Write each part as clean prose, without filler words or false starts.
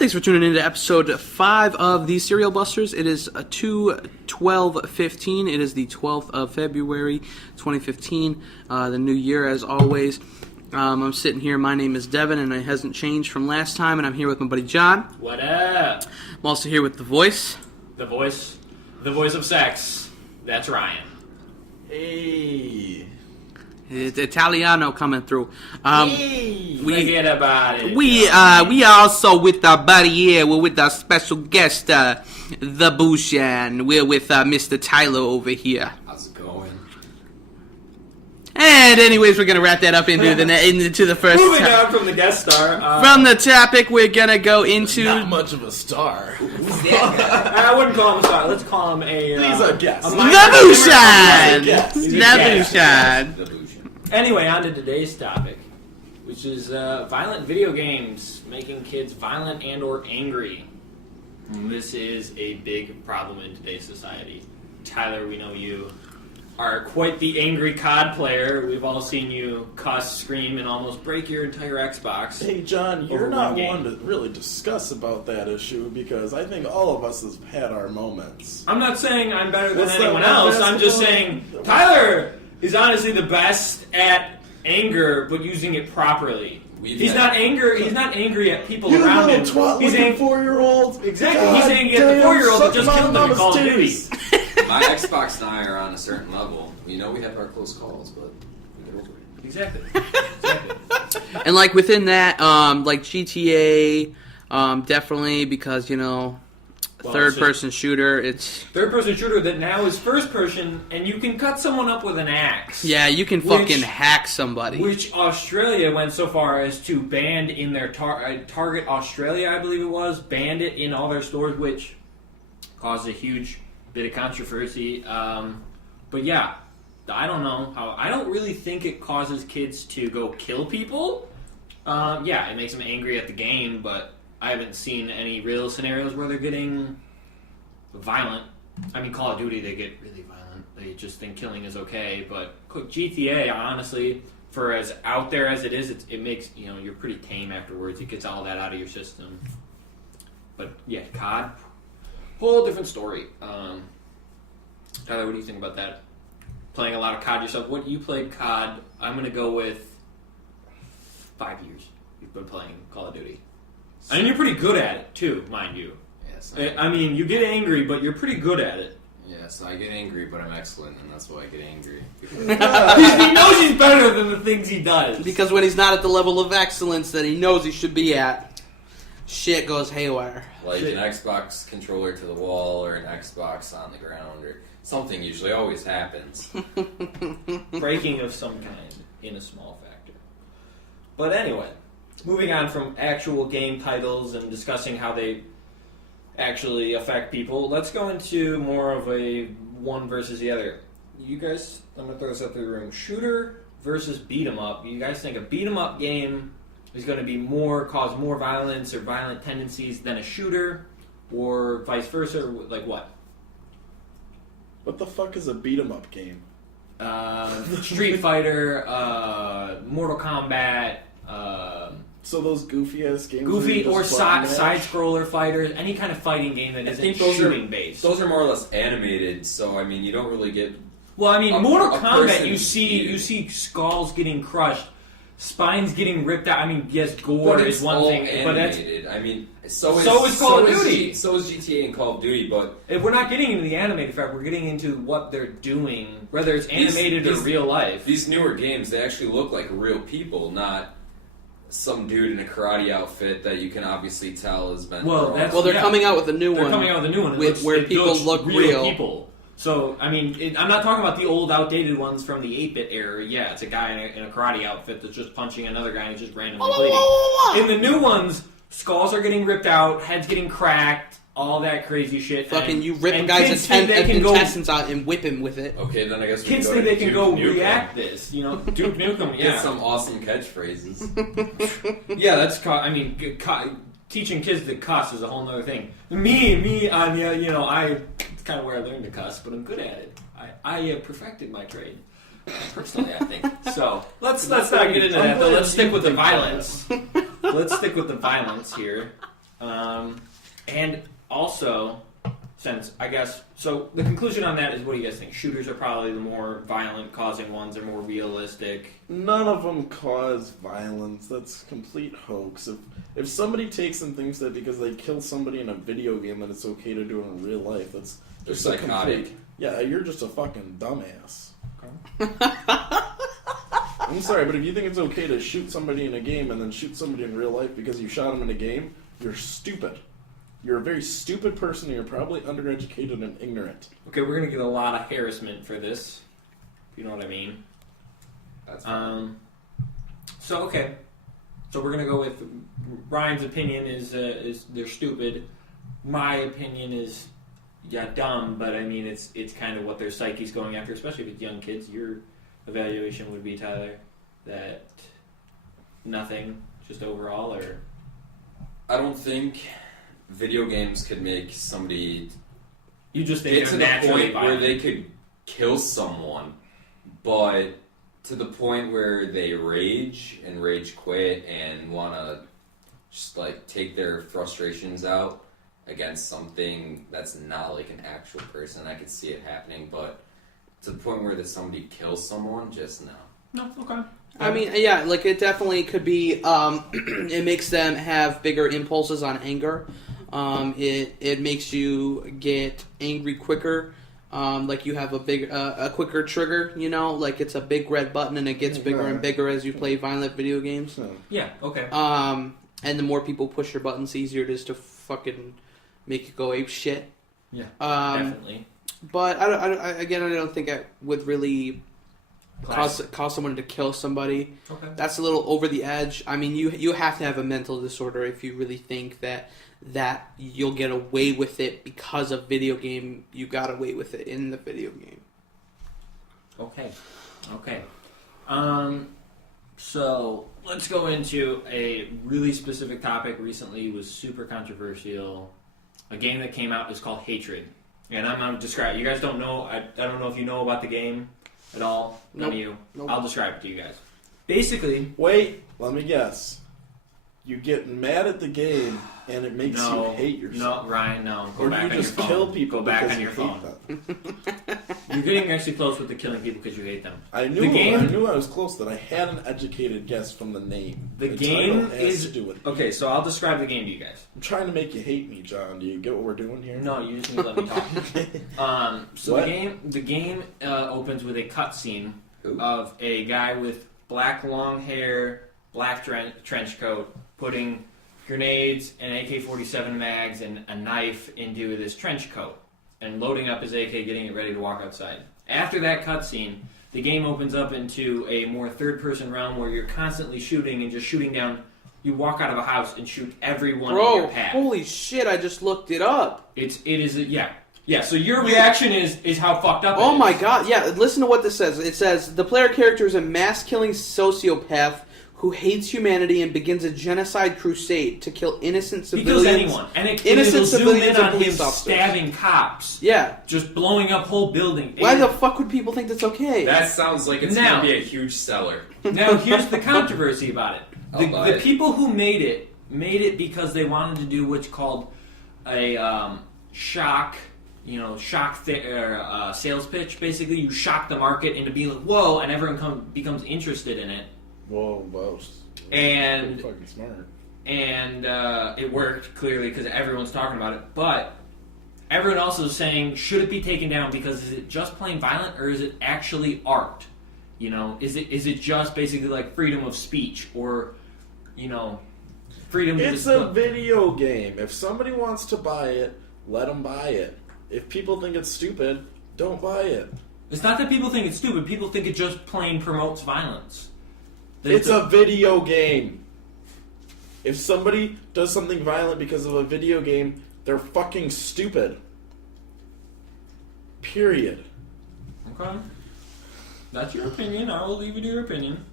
thanks for tuning in to episode 5 of the Serial Busters. It is 2/12/15. It is the 12th of February, 2015, the new year as always. I'm sitting here, my name is Devin, and it hasn't changed from last time, and I'm here with my buddy John. What up? I'm also here with the voice. The voice of sex. That's Ryan. Hey. It's Italiano coming through. Forget about it. We also with our buddy here. We're with our special guest, the Bushan. We're with Mr. Tyler over here. How's it going? And anyways, we're gonna wrap that up into the first. Moving on from the guest star. From the topic, we're gonna go into Not much of a star. I wouldn't call him a star. Let's call him a. He's a guest. the Bushan. He's a The guest. Bushan. Anyway, on to today's topic, which is violent video games making kids violent and or angry. This is a big problem in today's society. Tyler, we know you are quite the angry COD player. We've all seen you cuss, scream, and almost break your entire Xbox. Hey, John, Over you're not one game. one to really discuss about that issue because I think all of us have had our moments. I'm not saying I'm better than What's that anyone one else. I'm just basketball? saying Tyler is honestly the best at anger, but using it properly. He's not angry at people You around little him. twat He's looking ang- 4-year-old. Exactly. God He's angry at the damn, 4-year-old that suck just my killed them in mama's Call of Duty. titties. My Xbox and I are on a certain level. We know we have our close calls, but we get over it. Exactly. and like within that, like GTA, definitely because Well, third-person shooter. It's Third-person shooter that now is first-person, and you can cut someone up with an axe. yeah, you can fucking hack somebody. Which Australia went so far as to ban in their Target Australia, I believe it was, banned it in all their stores, which caused a huge bit of controversy. But yeah, I don't know how. I don't really think it causes kids to go kill people. Yeah, it makes them angry at the game, but I haven't seen any real scenarios where they're getting violent. I mean, Call of Duty, they get really violent. They just think killing is okay. But GTA, honestly, for as out there as it is, it makes, you're pretty tame afterwards. It gets all that out of your system. But yeah, COD, whole different story. Tyler, what do you think about that? Playing a lot of COD yourself. What you played COD, I'm going to go with 5 years you've been playing Call of Duty. And you're pretty good at it, too, mind you. Yes. I mean, you get angry, but you're pretty good at it. Yes, I get angry, but I'm excellent, and that's why I get angry. He knows he's better than the things he does. Because when he's not at the level of excellence that he knows he should be at, shit goes haywire. Like an Xbox controller to the wall, or an Xbox on the ground, or something usually always happens. Breaking of some kind in a small factor. But anyway, moving on from actual game titles and discussing how they actually affect people, let's go into more of a one versus the other. You guys, I'm going to throw this up through the room. Shooter versus beat 'em up. You guys think a beat 'em up game is going to be cause more violence or violent tendencies than a shooter, or vice versa? Like what? What the fuck is a beat 'em up game? Street Fighter, Mortal Kombat, So those goofy ass games. Goofy or side side scroller fighters, any kind of fighting game that isn't think those shooting based. Those are more or less animated, so I mean, you don't really get. Well, I mean, a Mortal Kombat, person you see skulls getting crushed, spines getting ripped out. I mean, yes, gore But is it's one all thing, but that's animated. I mean, so is Call of Duty. So is GTA and Call of Duty, but if we're not getting into the animated fact, we're getting into what they're doing, whether it's animated or real life. These newer games, they actually look like real people, not some dude in a karate outfit that you can obviously tell has been. Well, drawn. Well, they're coming out with a new They're one. coming out with a new one. Where people look real. People. So, I mean, I'm not talking about the old, outdated ones from the 8-bit era. Yeah, it's a guy in a karate outfit that's just punching another guy and he's just randomly bleeding. In the new ones, skulls are getting ripped out, heads getting cracked, all that crazy shit. Fucking you rip a and guy's kids think they can go- intestines out and whip him with it. Okay, then I guess we Kids can think go they to can Duke go Nukem. react this, Duke Nukem, yeah. Get some awesome catchphrases. Yeah, that's, teaching kids to cuss is a whole other thing. Me, it's kind of where I learned to cuss, but I'm good at it. I perfected my trade. Personally, I think. So, let's not get into that, though. Let's stick with the violence. Let's stick with the violence here. And also, since I guess so, the conclusion on that is, what do you guys think? Shooters are probably the more violent causing ones. They're more realistic. None of them cause violence. That's complete hoax. If somebody takes and thinks that because they kill somebody in a video game that it's okay to do it in real life, that's They're just a psychotic. complete. Yeah, you're just a fucking dumbass. I'm sorry, but if you think it's okay to shoot somebody in a game and then shoot somebody in real life because you shot them in a game, you're stupid. You're a very stupid person, and you're probably undereducated and ignorant. Okay, we're gonna get a lot of harassment for this. If you know what I mean. That's fine. So okay, so we're gonna go with Ryan's opinion is they're stupid. My opinion is dumb, but I mean it's kind of what their psyche's going after, especially with young kids. Your evaluation would be, Tyler, that nothing, just overall, or I don't think video games could make somebody you just get think to they're the naturally point where violent. they could kill someone, but to the point where they rage and rage quit and want to just like take their frustrations out against something that's not like an actual person. I could see it happening, but to the point where that somebody kills someone, just no. No, okay. I mean, yeah, like it definitely could be. It makes them have bigger impulses on anger. It makes you get angry quicker. Like you have a quicker trigger. You know, like it's a big red button and it gets bigger and bigger as you play violent video games. Yeah. Okay. And the more people push your buttons, the easier it is to fucking make it go ape shit. Yeah. Definitely. But I don't think I would really cause someone to kill somebody. Okay. That's a little over the edge. I mean, you have to have a mental disorder if you really think that you'll get away with it because of video game. You got away with it in the video game. Okay. So let's go into a really specific topic. Recently, was super controversial. A game that came out is called Hatred, and I'm going to describe. You guys don't know. I don't know if you know about the game at all. None of you. Nope. I'll describe it to you guys. Basically, Wait, let me guess. You get mad at the game, and it makes you hate yourself. No, Ryan, no. Go Or back do you on just your phone. kill people Go back because on your you phone. hate them? You're getting actually close with the killing people because you hate them. I knew I was close, that I had an educated guess from the name. The title game has is to do with it. okay. So I'll describe the game to you guys. I'm trying to make you hate me, John. Do you get what we're doing here? No, you just need to let me talk. So What? the game opens with a cutscene of a guy with black long hair, black trench coat, putting grenades and AK-47 mags and a knife into this trench coat and loading up his AK, getting it ready to walk outside. After that cutscene, the game opens up into a more third-person realm where you're constantly shooting and just shooting down. You walk out of a house and shoot everyone in your Bro, path. holy shit! I just looked it up. It is yeah. So your reaction is how fucked up. Oh it my is. god! Yeah, listen to what this says. It says the player character is a mass-killing sociopath who hates humanity and begins a genocide crusade to kill innocent He civilians. kills anyone, and it'll innocent zoom civilians in and on him police officers. stabbing cops, Yeah. just blowing up whole building. Why the fuck would people think that's okay? That sounds like it's Now- going to be a huge seller. Now here's the controversy about it. I'll buy The it. people who made it because they wanted to do what's called a shock sales pitch. Basically, you shock the market into being like, whoa, and everyone becomes interested in it. Whoa. And Pretty fucking smart. and it worked clearly because everyone's talking about it. But everyone else is saying, should it be taken down because is it just plain violent or is it actually art? You know, is it just basically like freedom of speech or freedom to It's a video game. If somebody wants to buy it, let them buy it. If people think it's stupid, don't buy it. It's not that people think it's stupid. People think it just plain promotes violence. That It's a video game. If somebody does something violent because of a video game, they're fucking stupid. Period. Okay. That's your opinion. I will leave it to your opinion.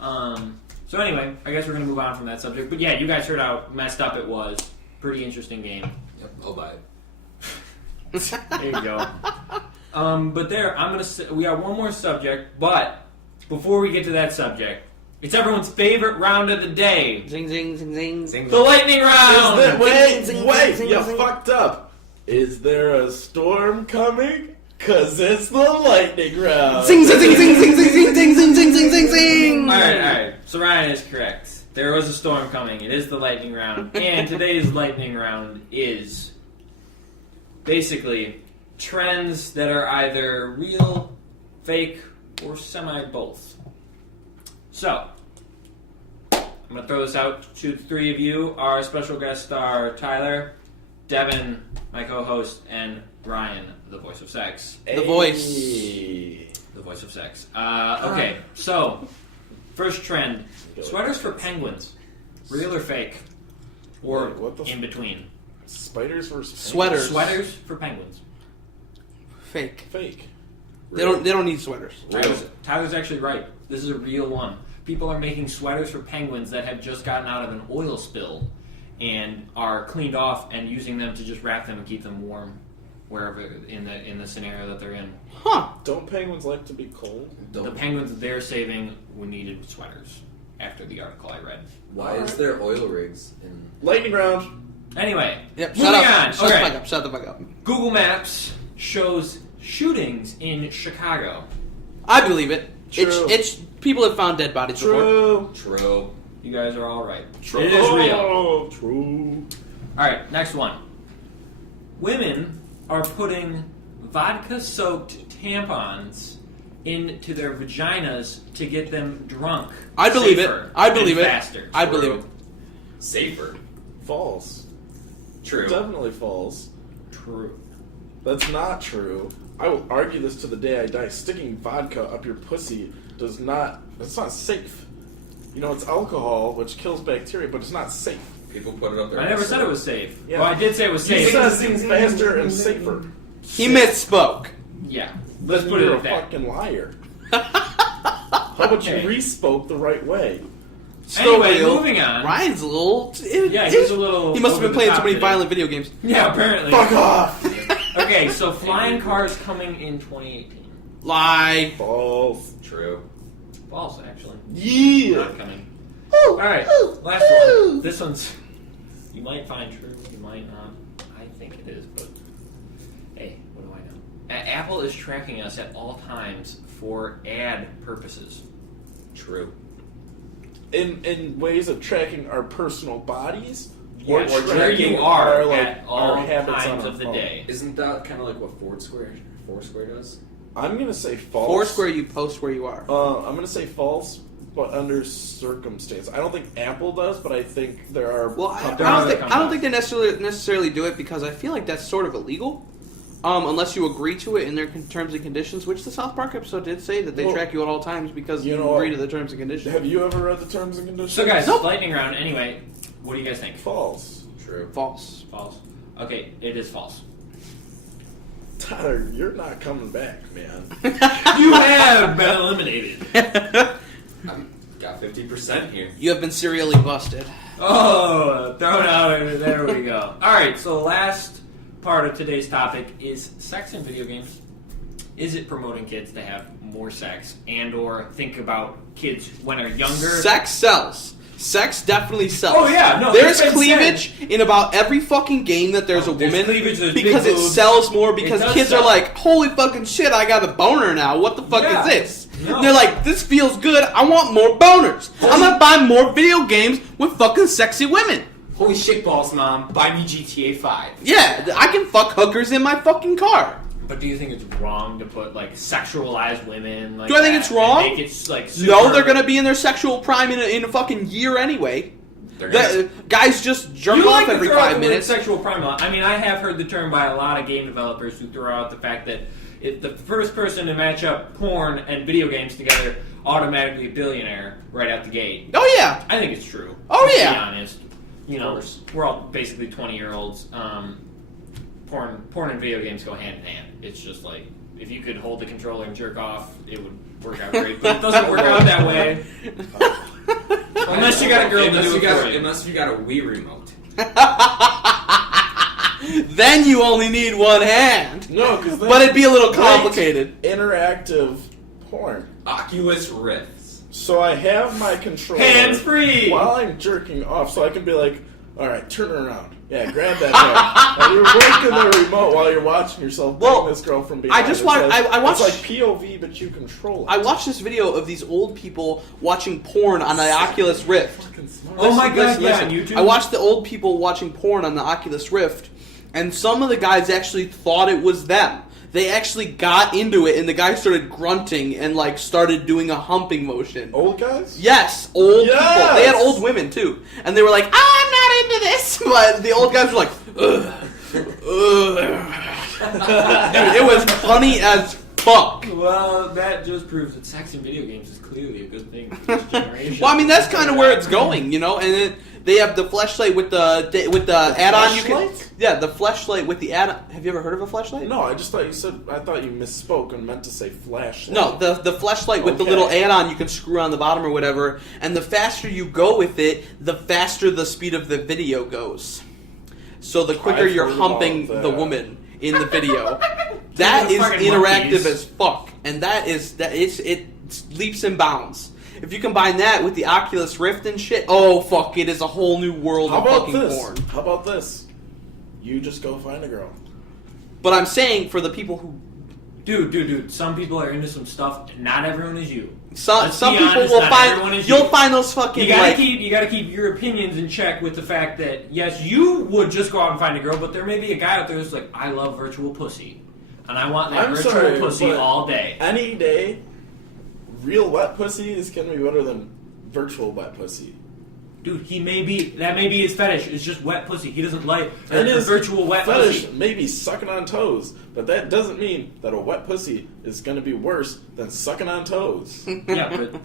So anyway, I guess we're going to move on from that subject. But yeah, you guys heard how messed up it was. Pretty interesting game. Yep, I'll buy it. There you go. But there, we got one more subject. But before we get to that subject, It's everyone's favorite round of the day. Zing, zing, zing, zing. Zing. The lightning round! Wait, Zing, zing, wait, zing, you zing. fucked up. Is there a storm coming? 'Cause it's the lightning round. Zing, zing, zing, zing, zing, zing, zing, zing, zing, zing, zing, zing, zing. Alright. So Ryan is correct. There was a storm coming. It is the lightning round. And today's lightning round is basically trends that are either real, fake, or semi-both. So, I'm going to throw this out to the three of you. Our special guest star, Tyler, Devin, my co-host, and Ryan, the voice of sex. The voice. The voice of sex. Okay, so, first trend. Sweaters for penguins. Real or fake? Or Wait, what the in between? Spiders versus Sweaters. Sweaters for penguins. Fake. Fake. They don't need sweaters. Tyler's actually right. This is a real one. People are making sweaters for penguins that have just gotten out of an oil spill and are cleaned off and using them to just wrap them and keep them warm wherever in the scenario that they're in. Huh. Don't penguins like to be cold? The penguins that they're saving needed sweaters after the article I read. Why is there oil rigs in... Lightning round. Anyway, Yep. moving Shut up. on. Shut the fuck up. Shut the fuck up. Google Maps shows shootings in Chicago. I believe it. True. It's people have found dead bodies before. True. You guys are all right. True. It is real. True. All right, next one. Women are putting vodka-soaked tampons into their vaginas to get them drunk. I believe it. safer I believe and it. Faster. I believe it. Safer. False. True. Definitely false. True. That's not true. I will argue this to the day I die. Sticking vodka up your pussy that's not safe. You know, it's alcohol, which kills bacteria, but it's not safe. People put it up there. I never said it was safe. Yeah. Well, I did say it was You safe. said things faster and safer. He misspoke. Yeah. Let's put it You're at a that. fucking liar. How about Okay. you re-spoke the right way? Still Anyway, real. moving on. Ryan's a little. Yeah, he's a little He must have been over the playing too top many today. violent video games. Yeah, apparently. Fuck off! Okay, so flying cars coming in 2018. Lie. False. True. False, actually. Yeah. Not coming. Alright, last one. This one's, you might find true, you might not. I think it is, but hey, what do I know? Apple is tracking us at all times for ad purposes. True. In ways of tracking our personal bodies, Yeah, or or where tracking you are our, at all habits times on of the our phone. day. Isn't that kind of like what Foursquare does? I'm gonna say false. Foursquare, you post where you are. I'm gonna say false, but under circumstance. I don't think Apple does, but I think there are. Well, I companies don't think they necessarily do it because I feel like that's sort of illegal. Unless you agree to it in their terms and conditions, which the South Park episode did say that they Well, track you at all times because you know agree what? to the terms and conditions. Have you ever read the terms and conditions? So guys, Nope. lightning round. Anyway, what do you guys think? False. True. False. False. Okay, it is false. Tyler, you're not coming back, man. You have been eliminated. Got 50% here. You have been serially busted. Oh, thrown out. There we go. All right, so last part of today's topic is sex in video games. Is it promoting kids to have more sex and or think about kids when they're younger? Sex sells. Sex definitely sells. Oh, yeah, no, there's it's been cleavage in about every fucking game that there's a There's woman cleavage, there's because big it boobs. sells more because It does kids sell. are like, holy fucking shit, I got a boner now. What the fuck Yeah. is this? No. And they're like, this feels good. I want more boners. I'm gonna buy more video games with fucking sexy women. Holy shit balls, Mom. Buy me GTA 5. Yeah, I can fuck hookers in my fucking car. But do you think it's wrong to put like sexualized women? Like Do I think that it's wrong? and make it like No, super- they're gonna be in their sexual prime in a fucking year anyway. They're gonna, Guys just jerk You off like to every throw out 5 the word minutes. Sexual prime. I mean, I have heard the term by a lot of game developers who throw out the fact that if the first person to match up porn and video games together automatically a billionaire right out the gate. Oh yeah. I think it's true. Oh, to yeah. Be honest, you know, course. we're all basically 20-year-olds. Porn and video games go hand in hand. It's just like if you could hold the controller and jerk off, it would work out great. But it doesn't work out that way. Unless you got a girl to unless do you it got for you. unless you got a Wii remote. Then you only need one hand. No, because But it'd be a little complicated. Interactive porn. Oculus Rifts. So I have my controller Hands free. while I'm jerking off, so I can be like, all right, turn her around. Yeah, grab that guy. And you're working the remote while you're watching yourself bang this girl from behind. I just watched. I watched. It's like POV, but you control it. I watched this video of these old people watching porn on the Oculus Rift. Oh my god, Listen, yeah, listen. on YouTube. I watched the old people watching porn on the Oculus Rift, and some of the guys actually thought it was them. They actually got into it, and the guy started grunting and like started doing a humping motion. Old guys? Yes, old Yes! people. They had old women too, and they were like, "I'm not into this," but the old guys were like, "Ugh, ugh." Dude, it was funny as fuck. Well, that just proves that sex in video games is clearly a good thing for this generation. Well, I mean that's kind of where it's going, you know. And then they have the fleshlight with the add-on. You can, fleshlight? yeah, the fleshlight with the add-on. Have you ever heard of a fleshlight? No, I thought you misspoke and meant to say flashlight. No, the fleshlight with the Okay. little add-on you can screw on the bottom or whatever. And the faster you go with it, the faster the speed of the video goes. So the quicker I've you're heard humping about the that. woman in the video, that the is fucking interactive monkeys. as fuck, and it leaps and bounds. If you combine that with the Oculus Rift and shit, oh fuck, it is a whole new world How of about fucking this? porn. How about this? You just go find a girl. But I'm saying for the people who Dude, some people are into some stuff. Not everyone is you. some Let's some be people honest, will not everyone find is you'll you. find those fucking You gotta like keep your opinions in check with the fact that yes, you would just go out and find a girl, but there may be a guy out there who's like, I love virtual pussy, and I want that I'm virtual sorry, pussy but- all day. Any day, real wet pussy is gonna be better than virtual wet pussy. Dude, that may be his fetish. It's just wet pussy. He doesn't like And the his virtual wet fetish pussy. maybe sucking on toes, but that doesn't mean that a wet pussy is gonna be worse than sucking on toes. Yeah, but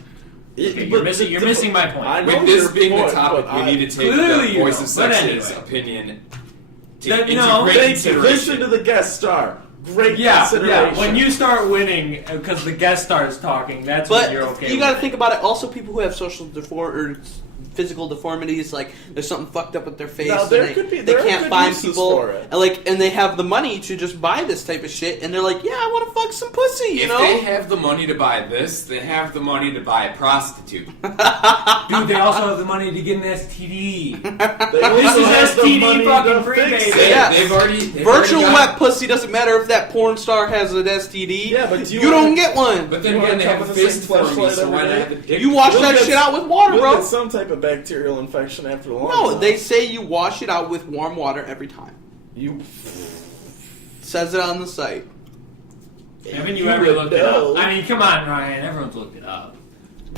It- you're but missing my point. I know With this your being point, the topic, but we I- need to take Clearly the you voice don't, of but sex's anyway. opinion That- into no, great Thank you. consideration. Listen to the guest star. Great Yeah. consideration. When you start winning because the guest star's talking, that's But when you're okay. you got to with think it. about it. Also, people who have or physical deformities, like there's something fucked up with their face. Now, and there they, could be- they there are can't good find uses people, for it. and they have the money to just buy this type of shit, and they're like, yeah, I want to fuck some pussy, you If know. they have the money to buy this, they have the money to buy a prostitute. Dude, they also have the money to get an STD. They This also is have the STD money fucking to free, fix baby. it. Yeah. They've already Virtual got- wet pussy doesn't matter if that porn star has an STD. Yeah, but do you you don't wanna- get one. But then You again, wanna they come have a with the fist same for me, fleshlight so why every not day? have a dick? You wash You'll that get- shit out with water, You'll bro. get some type of bacterial infection after a long No, time. they say you wash it out with warm water every time. You Says it on the site. Haven't you You ever would looked it know. up? I mean, come on, Ryan. Everyone's looked it up.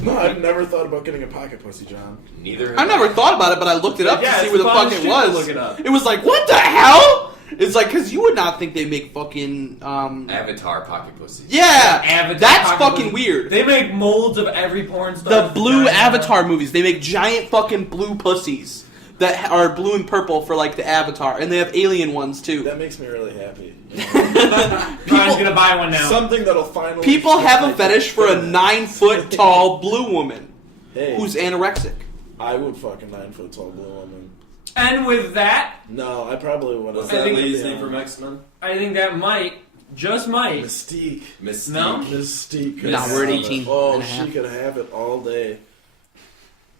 No, I've never thought about getting a pocket pussy, John. Neither. I never thought about it, but I looked it up Yeah, to see it's where the fun fuck as it shit was. to look it up. It was like, what the hell? It's like, because you would not think they make fucking, Avatar pocket pussy. yeah, Avatar that's pocket fucking pussy. weird. They make molds of every porn star. The blue Avatar movies, they make giant fucking blue pussies that are blue and purple for like the Avatar, and they have alien ones too. That makes me really happy. Ryan's gonna buy one now. Something that'll finally. People fit have my a fetish for a preference. 9-foot tall blue woman Hey, who's anorexic. I would fuck a 9-foot tall blue woman. And with that, No, I probably would. What's I that think- lady's name from X-Men? I think that might, just might, Mystique. Mystique. No? Mystique. could Nah, we're at have 18 it. Oh, and a she half. could have it all day.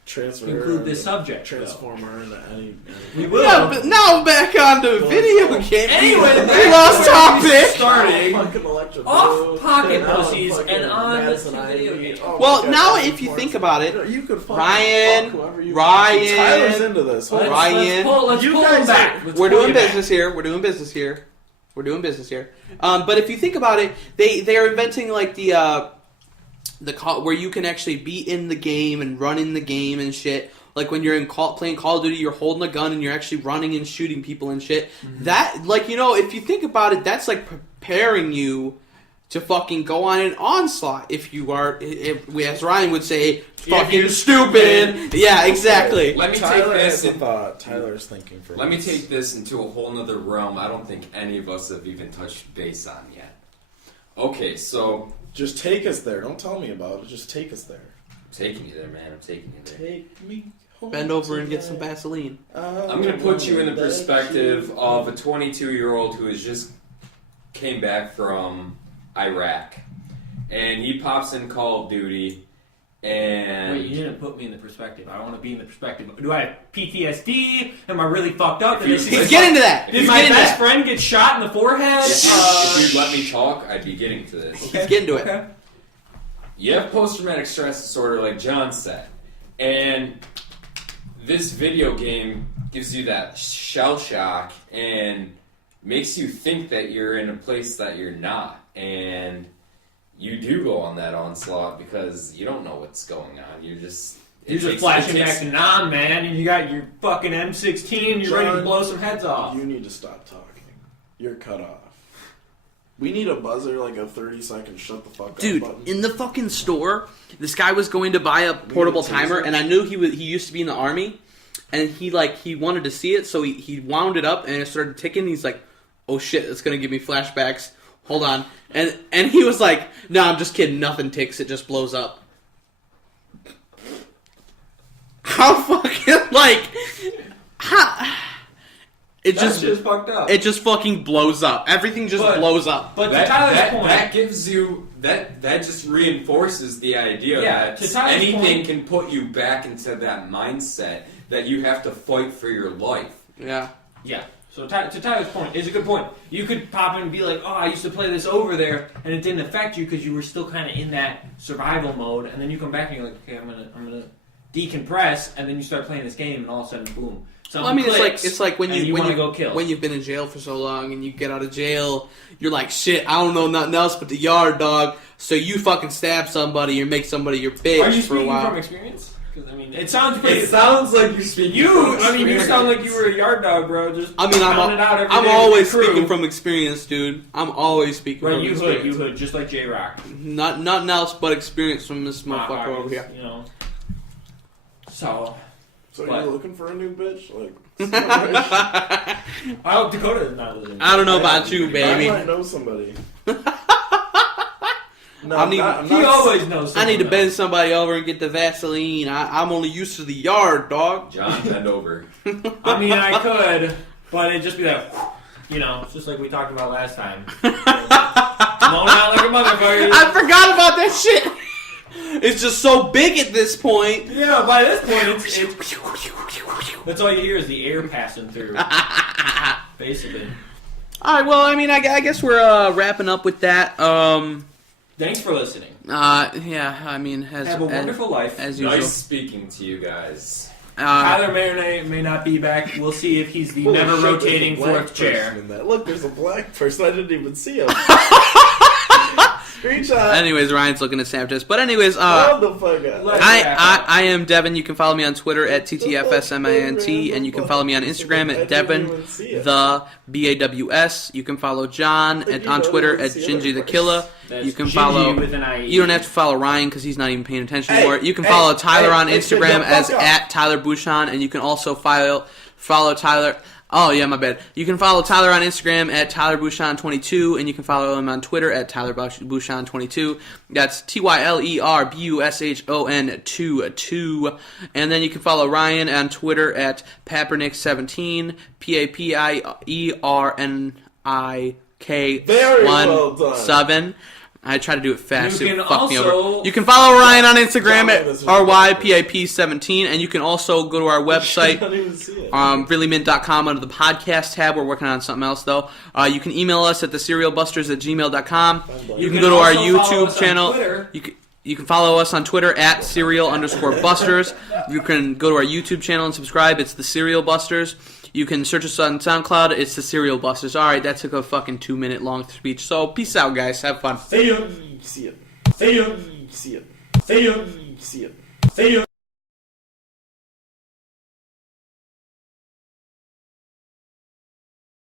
Transfer her include into- this subject. though. Transform her into any. We will. Yeah, but now back on to video game. Anyway, we lost topic. Starting Fucking Electra off Blue, pocket now pussies fucking and on Madison to Ivy. video games. Oh my Well, God, now that's if you more- think about it, you could fucking Ryan, fuck whoever you Ryan, Tyler's into this. Hold on. Ryan. Let's You pull guys them back. are- Let's We're pull doing you back. business here. We're doing business here. We're doing business here. But if you think about it, they are inventing like the where you can actually be in the game and run in the game and shit. Like when you're playing Call of Duty, you're holding a gun and you're actually running and shooting people and shit. Mm-hmm. That, like, you know, if you think about it, that's like preparing you to fucking go on an onslaught. If you are, as Ryan would say, fucking you're stupid. Yeah, exactly. Let me Tyler take has this. a thought. Tyler's thinking for Let me once. take this into a whole nother realm. I don't think any of us have even touched base on yet. Okay, so Just take us there. Don't tell me about it. Just take us there. I'm taking you there, man. I'm taking you there. Take me home. Bend over and get some tonight. Vaseline. I'm going to put you in the perspective of a 22-year-old who has just came back from Iraq. And he pops in Call of Duty, And Wait, you didn't put me in the perspective. I want to be in the perspective. Do I have PTSD? Am I really fucked up? He's getting to that. Did He's my getting to best that. friend get shot in the forehead? if you'd let me talk, I'd be getting to this. He's getting to it. Okay. You have post-traumatic stress disorder, like John said, and this video game gives you that shell shock and makes you think that you're in a place that you're not, and you do go on that onslaught because you don't know what's going on. You're just flashing back to Nam, man, and you got your fucking M16 and you're ready to John, blow some heads off. You need to stop talking. You're cut off. We need a buzzer, like a 30-second shut the fuck Dude, up button. in the fucking store, this guy was going to buy a portable timer, and I knew he used to be in the army, and he wanted to see it, so he wound it up, and it started ticking. He's like, "Oh shit, it's gonna give me flashbacks. Hold on," and he was like, "No, I'm just kidding. Nothing ticks. It just blows up." How fucking It That's just just fucked up. It just fucking blows up. Everything just blows up. But to Tyler's point, that gives you that just reinforces the idea Yeah, to that Tyler's anything point- can put you back into that mindset that you have to fight for your life. Yeah. yeah. So to Tyler's point, it's a good point. You could pop in and be like, "Oh, I used to play this over there," and it didn't affect you because you were still kind of in that survival mode. And then you come back and you're like, "Okay, I'm gonna decompress," and then you start playing this game, and all of a sudden, boom. Well, I mean, it's like when you go kill. when you've been in jail for so long and you get out of jail, you're like, shit, I don't know nothing else but the yard, dog. So you fucking stab somebody or make somebody your bitch Are you for a speaking while. from experience? Because I mean, it sounds pretty. It sounds like you're speaking. You sound like you were a yard dog, bro. Just I mean, pounding it out every I'm day always with the crew. speaking from experience, dude. I'm always speaking Right, from you experience. hood, just like J Rock. Nothing else but experience from this motherfucker over here. You know. So So What? you're looking for a new bitch? Like, I hope Dakota is not listening. I don't know about you, I baby. might know somebody. No, I need- I'm He not- always knows. I need to someone bend else. somebody over and get the Vaseline. I'm only used to the yard, dog. John, bend over. I mean, I could, but it'd just be that, you know, it's just like we talked about last time. Blown out like a motherfucker. I forgot about that shit. It's just so big at this point. Yeah, by this point, it's that's all you hear is the air passing through. Basically. All right. Well, I mean, I guess we're wrapping up with that. Thanks for listening. Yeah. I mean, Have a wonderful life. as usual. Nice speaking to you guys. Tyler may or may not be back. We'll see if he's the Holy never shit, there's a rotating black fourth chair. person in that. Look, there's a black person. I didn't even see him. Screenshot. Anyways, Ryan's looking at Snapchat. But anyways, Hold the fuck up. I am Devin. You can follow me on Twitter at TTFSMINT, and you can follow me on Instagram at Devin the BAWS. You can follow John on Twitter at Gingy the Killer. That's You can Gingy follow. with an IE. You don't have to follow Ryan because he's not even paying attention Hey, anymore. You can hey, follow Tyler on hey, Instagram fuck as off. at Tyler Bouchon, and you can also follow Tyler. Oh yeah, my bad. You can follow Tyler on Instagram at Tyler Bouchon22, and you can follow him on Twitter at Tyler Bouchon22. That's TYLERBUSHON22. And then you can follow Ryan on Twitter at Papernick17, Very well done. PAPERNIK17. I try to do it fast. You It can fucked me also- over. You can follow Ryan on Instagram at John, this is RYPIP17, and you can also go to our I website, don't even see it. reallymin.com, under the podcast tab. We're working on something else, though. You can email us at theserialbusters@gmail.com. You can go to our also follow YouTube us on channel. Twitter. You can follow us on Twitter at serial_busters. You can go to our YouTube channel and subscribe. It's the Serial Busters. You can search us on SoundCloud. It's the Serial Busters. All right, that took a fucking 2-minute long speech. So peace out, guys. Have fun. See it. See it. See it. See it. See it. See it.